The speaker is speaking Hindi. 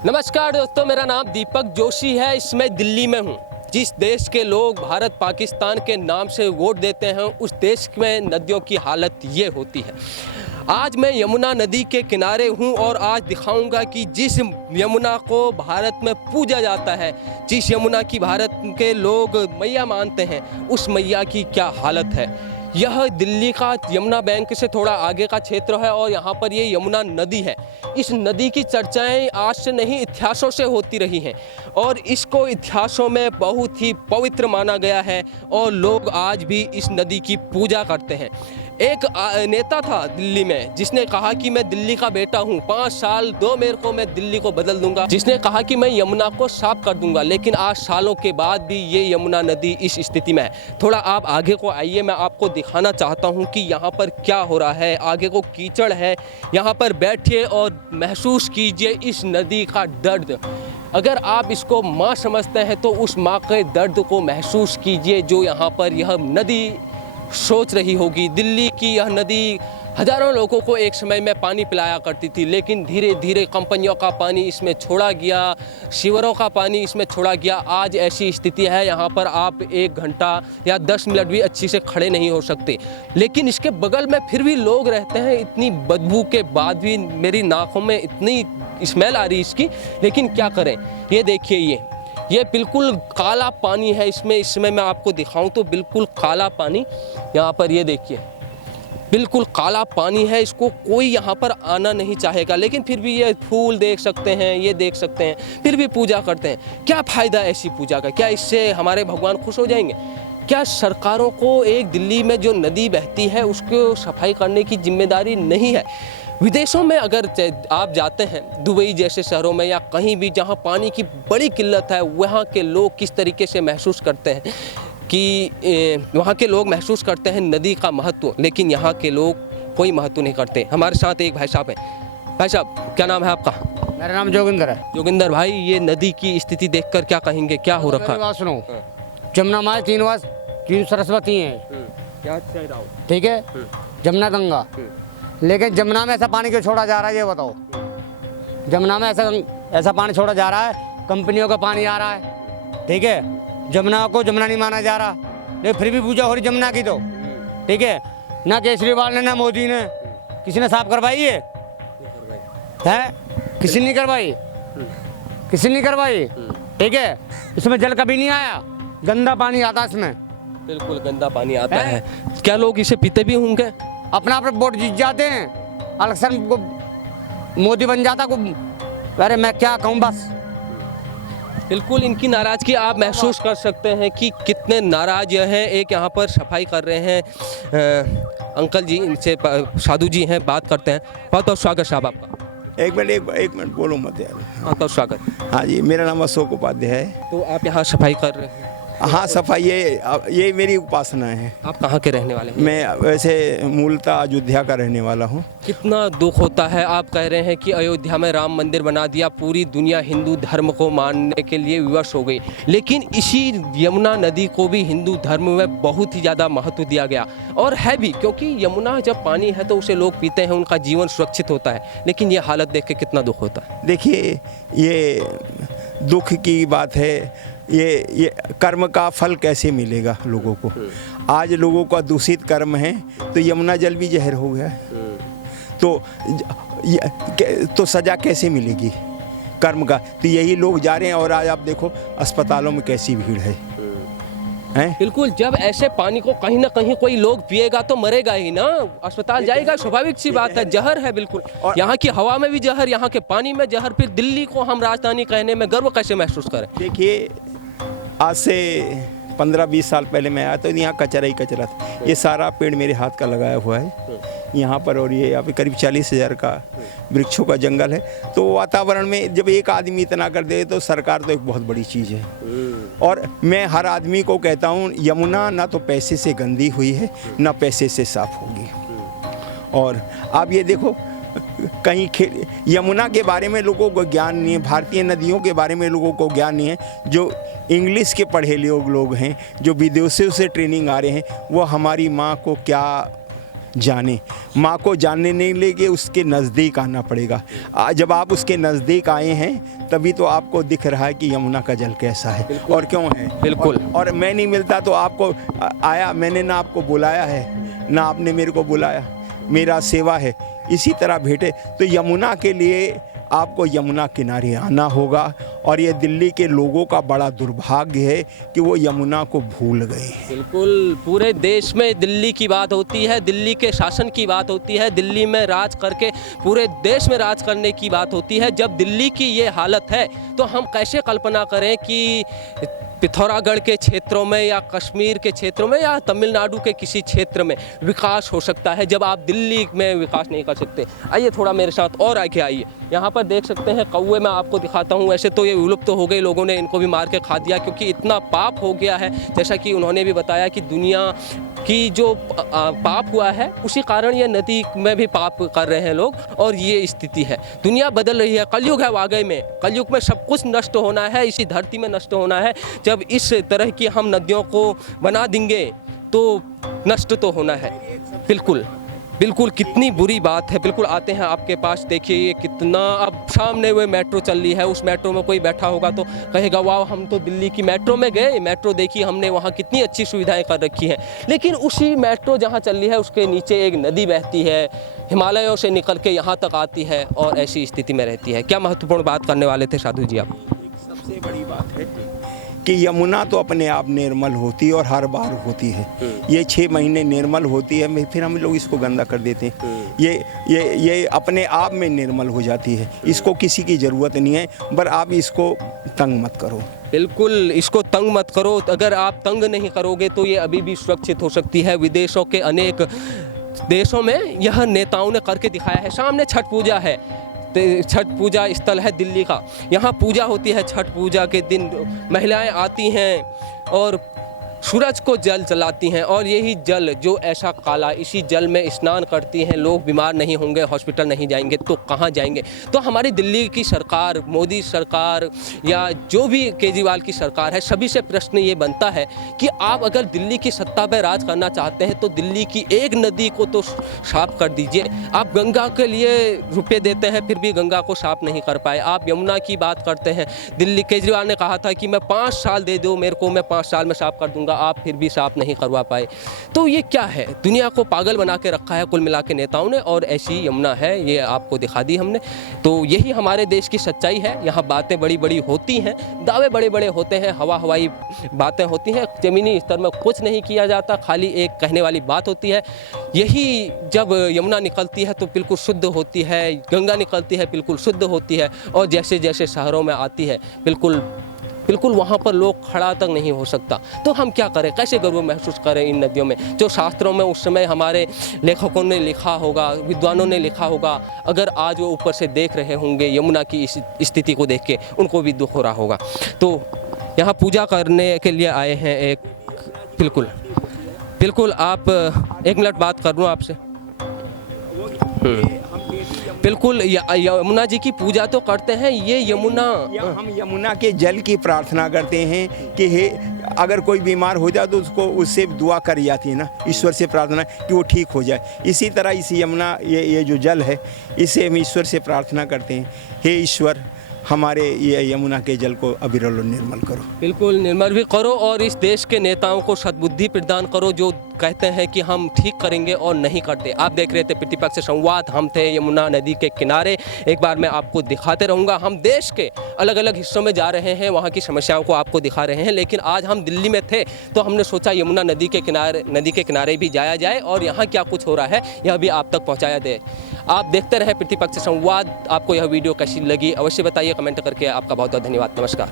नमस्कार दोस्तों, मेरा नाम दीपक जोशी है। इसमें दिल्ली में हूँ। जिस देश के लोग भारत पाकिस्तान के नाम से वोट देते हैं, उस देश में नदियों की हालत ये होती है। आज मैं यमुना नदी के किनारे हूँ और आज दिखाऊंगा कि जिस यमुना को भारत में पूजा जाता है, जिस यमुना की भारत के लोग मैया मानते हैं, उस मैया की क्या हालत है। यह दिल्ली का यमुना बैंक से थोड़ा आगे का क्षेत्र है और यहाँ पर ये यमुना नदी है। इस नदी की चर्चाएं आज से नहीं, इतिहासों से होती रही हैं और इसको इतिहासों में बहुत ही पवित्र माना गया है और लोग आज भी इस नदी की पूजा करते हैं। एक नेता था दिल्ली में जिसने कहा कि मैं दिल्ली का बेटा हूँ, 5 साल दो मेरे को, मैं दिल्ली को बदल दूंगा। जिसने कहा कि मैं यमुना को साफ कर दूंगा, लेकिन आज सालों के बाद भी ये यमुना नदी इस स्थिति में है। थोड़ा आप आगे को आइए, मैं आपको दिखाना चाहता हूँ कि यहाँ पर क्या हो रहा है। आगे को कीचड़ है, यहाँ पर बैठिए और महसूस कीजिए इस नदी का दर्द। अगर आप इसको माँ समझते हैं तो उस माँ के दर्द को महसूस कीजिए जो यहाँ पर यह नदी सोच रही होगी। दिल्ली की यह नदी हजारों लोगों को एक समय में पानी पिलाया करती थी, लेकिन धीरे धीरे कंपनियों का पानी इसमें छोड़ा गया, शिवरों का पानी इसमें छोड़ा गया। आज ऐसी स्थिति है, यहाँ पर आप 1 घंटा या 10 मिनट भी अच्छी से खड़े नहीं हो सकते। लेकिन इसके बगल में फिर भी लोग रहते हैं। इतनी बदबू के बाद भी मेरी नाकों में इतनी स्मेल आ रही है इसकी, लेकिन क्या करें। ये देखिए, ये बिल्कुल काला पानी है। इसमें मैं आपको दिखाऊं तो बिल्कुल काला पानी, यहाँ पर ये देखिए, बिल्कुल काला पानी है। इसको कोई यहाँ पर आना नहीं चाहेगा, लेकिन फिर भी ये फूल देख सकते हैं, ये देख सकते हैं, फिर भी पूजा करते हैं। क्या फ़ायदा ऐसी पूजा का? क्या इससे हमारे भगवान खुश हो जाएंगे? क्या सरकारों को एक दिल्ली में जो नदी बहती है उसको सफाई करने की जिम्मेदारी नहीं है? विदेशों में अगर आप जाते हैं, दुबई जैसे शहरों में या कहीं भी जहां पानी की बड़ी किल्लत है, वहां के लोग किस तरीके से महसूस करते हैं कि वहां के लोग महसूस करते हैं नदी का महत्व, लेकिन यहाँ के लोग कोई महत्व नहीं करते। हमारे साथ एक भाई साहब हैं। भाई साहब, क्या नाम है आपका? मेरा नाम जोगिंदर है। जोगिंदर भाई, ये नदी की स्थिति देखकर क्या कहेंगे, क्या हो रखा है? सुनो, जमुना माँ 3 सरस्वती हैं, ठीक है, जमुना गंगा, लेकिन जमुना में ऐसा पानी क्यों छोड़ा जा रहा है ये बताओ। जमुना में ऐसा पानी छोड़ा जा रहा है, कंपनियों का पानी आ रहा है, ठीक है। जमुना को जमुना नहीं माना जा रहा, लेकिन फिर भी पूजा हो रही जमुना की तो, ठीक है। ना केजरीवाल ने ना मोदी ने किसी ने साफ करवाई है? किसी ने करवाई, किसी ने करवाई, ठीक है। इसमें जल कभी नहीं आया, गंदा पानी आता इसमें, बिल्कुल गंदा पानी आता है। क्या लोग इसे पीते भी होंगे? अपना वोट जीत जाते हैं, इलेक्शन को मोदी बन जाता को, अरे मैं क्या कहूँ बस। बिल्कुल इनकी नाराज़गी आप महसूस कर सकते हैं कि कितने नाराज हैं। एक यहाँ पर सफाई कर रहे हैं अंकल जी, इनसे साधु जी हैं, बात करते हैं। बहुत बहुत स्वागत साहब आपका। एक मिनट बोलो मत यार। बहुत बहुत स्वागत। हाँ जी, मेरा नाम अशोक उपाध्याय है। तो आप यहाँ सफाई कर रहे हैं? हाँ, सफाई ये मेरी उपासना है। आप कहाँ के रहने वाले हैं? मैं वैसे मूलतः अयोध्या का रहने वाला हूँ। कितना दुख होता है। आप कह रहे हैं कि अयोध्या में राम मंदिर बना दिया, पूरी दुनिया हिंदू धर्म को मानने के लिए विवश हो गई, लेकिन इसी यमुना नदी को भी हिंदू धर्म में बहुत ही ज़्यादा महत्व दिया गया और है भी, क्योंकि यमुना जब पानी है तो उसे लोग पीते हैं, उनका जीवन सुरक्षित होता है। लेकिन ये हालत देख के कितना दुख होता है। देखिए, ये दुख की बात है। ये कर्म का फल कैसे मिलेगा लोगों को? आज लोगों का दूषित कर्म है तो यमुना जल भी जहर हो गया है, तो सज़ा कैसे मिलेगी कर्म का? तो यही लोग जा रहे हैं और आज आप देखो अस्पतालों में कैसी भीड़ है। बिल्कुल, जब ऐसे पानी को कहीं ना कहीं कोई लोग पिएगा तो मरेगा ही ना, अस्पताल जाएगा, स्वाभाविक सी बात है। जहर है बिल्कुल, यहाँ की हवा में भी जहर, यहाँ के पानी में जहर, फिर दिल्ली को हम राजधानी कहने में गर्व कैसे महसूस करें? देखिए, आज से 15-20 साल पहले मैं आया तो यहाँ कचरा ही कचरा था। ये सारा पेड़ मेरे हाथ का लगाया हुआ है यहाँ पर, और ये यहाँ पे करीब 40,000 का वृक्षों का जंगल है। तो वातावरण में जब एक आदमी इतना कर दे तो सरकार तो एक बहुत बड़ी चीज़ है। और मैं हर आदमी को कहता हूँ, यमुना ना तो पैसे से गंदी हुई है, ना पैसे से साफ होगी। और आप ये देखो, कहीं यमुना के बारे में लोगों को ज्ञान नहीं है, भारतीय नदियों के बारे में लोगों को ज्ञान नहीं है। जो इंग्लिश के पढ़े लोग हैं, जो विदेशों से ट्रेनिंग आ रहे हैं, वो हमारी माँ को क्या जाने, माँ को जानने नहीं लेके उसके नज़दीक आना पड़ेगा। जब आप उसके नज़दीक आए हैं तभी तो आपको दिख रहा है कि यमुना का जल कैसा है और क्यों है। बिल्कुल। और मैं नहीं मिलता तो आपको आया, मैंने ना आपको बुलाया है ना आपने मेरे को बुलाया, मेरा सेवा है। इसी तरह भेंटे तो यमुना के लिए आपको यमुना किनारे आना होगा। और ये दिल्ली के लोगों का बड़ा दुर्भाग्य है कि वो यमुना को भूल गए। बिल्कुल, पूरे देश में दिल्ली की बात होती है, दिल्ली के शासन की बात होती है, दिल्ली में राज करके पूरे देश में राज करने की बात होती है। जब दिल्ली की ये हालत है तो हम कैसे कल्पना करें कि पिथौरागढ़ के क्षेत्रों में या कश्मीर के क्षेत्रों में या तमिलनाडु के किसी क्षेत्र में विकास हो सकता है, जब आप दिल्ली में विकास नहीं कर सकते। आइए थोड़ा मेरे साथ और आगे आइए। यहाँ पर देख सकते हैं कौवे, मैं आपको दिखाता हूँ। वैसे तो ये विलुप्त तो हो गए, लोगों ने इनको भी मार के खा दिया क्योंकि इतना पाप हो गया है। जैसा कि उन्होंने भी बताया कि दुनिया की जो पाप हुआ है उसी कारण ये नदी में भी पाप कर रहे हैं लोग, और ये स्थिति है। दुनिया बदल रही है, कलयुग है वाकई में। कलयुग में सब कुछ नष्ट होना है, इसी धरती में नष्ट होना है। जब इस तरह की हम नदियों को बना देंगे तो नष्ट तो होना है। बिल्कुल बिल्कुल, कितनी बुरी बात है। बिल्कुल आते हैं आपके पास, देखिए ये कितना, अब सामने वो मेट्रो चल रही है, उस मेट्रो में कोई बैठा होगा तो कहेगा वाह हम तो दिल्ली की मेट्रो में गए, मेट्रो देखी हमने, वहाँ कितनी अच्छी सुविधाएं कर रखी हैं। लेकिन उसी मेट्रो जहाँ चल रही है उसके नीचे एक नदी बहती है, हिमालयों से निकल के यहाँ तक आती है और ऐसी स्थिति में रहती है। क्या महत्वपूर्ण बात करने वाले थे साधु जी आप? सबसे बड़ी बात है कि यमुना तो अपने आप निर्मल होती है और हर बार होती है। ये 6 महीने निर्मल होती है, फिर हम लोग इसको गंदा कर देते हैं। ये अपने आप में निर्मल हो जाती है, इसको किसी की ज़रूरत नहीं है, पर आप इसको तंग मत करो। बिल्कुल, इसको तंग मत करो। अगर आप तंग नहीं करोगे तो ये अभी भी सुरक्षित हो सकती है। विदेशों के अनेक देशों में यह नेताओं ने करके दिखाया है। सामने छठ पूजा है, छठ पूजा स्थल है दिल्ली का, यहाँ पूजा होती है। छठ पूजा के दिन महिलाएं आती हैं और सूरज को जल जलाती हैं, और यही जल जो ऐसा काला, इसी जल में स्नान करती हैं। लोग बीमार नहीं होंगे, हॉस्पिटल नहीं जाएंगे तो कहाँ जाएंगे? तो हमारी दिल्ली की सरकार, मोदी सरकार या जो भी केजरीवाल की सरकार है, सभी से प्रश्न ये बनता है कि आप अगर दिल्ली की सत्ता पर राज करना चाहते हैं तो दिल्ली की एक नदी को तो साफ कर दीजिए। आप गंगा के लिए रुपये देते हैं फिर भी गंगा को साफ नहीं कर पाए। आप यमुना की बात करते हैं, दिल्ली केजरीवाल ने कहा था कि मैं 5 साल दे दो मेरे को, मैं 5 साल में साफ कर दूंगा, आप फिर भी साफ नहीं करवा पाए। तो ये क्या है? दुनिया को पागल बना के रखा है कुल मिला के नेताओं ने, और ऐसी यमुना है, ये आपको दिखा दी हमने। तो यही हमारे देश की सच्चाई है। यहाँ बातें बड़ी बड़ी होती हैं, दावे बड़े बड़े होते हैं, हवाई बातें होती हैं, ज़मीनी स्तर में कुछ नहीं किया जाता, खाली एक कहने वाली बात होती है। यही जब यमुना निकलती है तो बिल्कुल शुद्ध होती है, गंगा निकलती है बिल्कुल शुद्ध होती है, और जैसे जैसे शहरों में आती है बिल्कुल वहाँ पर लोग खड़ा तक नहीं हो सकता। तो हम क्या करें, कैसे गर्व महसूस करें इन नदियों में? जो शास्त्रों में उस समय हमारे लेखकों ने लिखा होगा, विद्वानों ने लिखा होगा, अगर आज वो ऊपर से देख रहे होंगे यमुना की इस स्थिति को देख के, उनको भी दुख हो रहा होगा। तो यहाँ पूजा करने के लिए आए हैं एक, बिल्कुल आप 1 मिनट बात कर लूँ आपसे। बिल्कुल, यमुना जी की पूजा तो करते हैं, ये यमुना, हम यमुना के जल की प्रार्थना करते हैं कि हे, अगर कोई बीमार हो जाए तो उसको उससे दुआ करी जाती है ना, ईश्वर से प्रार्थना कि वो ठीक हो जाए। इसी तरह इस यमुना, ये जो जल है, इसे हम ईश्वर से प्रार्थना करते हैं, हे ईश्वर हमारे ये यमुना के जल को अविरल और निर्मल करो। बिल्कुल निर्मल भी करो, और इस देश के नेताओं को सद्बुद्धि प्रदान करो जो कहते हैं कि हम ठीक करेंगे और नहीं करते। आप देख रहे थे प्रतिपक्ष संवाद, हम थे यमुना नदी के किनारे। एक बार मैं आपको दिखाते रहूँगा, हम देश के अलग अलग हिस्सों में जा रहे हैं, वहाँ की समस्याओं को आपको दिखा रहे हैं। लेकिन आज हम दिल्ली में थे तो हमने सोचा यमुना नदी के किनारे भी जाया जाए और यहाँ क्या कुछ हो रहा है यह भी आप तक पहुँचाया दे। आप देखते रहे प्रतिपक्ष संवाद। आपको यह वीडियो कैसी लगी अवश्य बताइए कमेंट करके। आपका बहुत बहुत धन्यवाद। नमस्कार।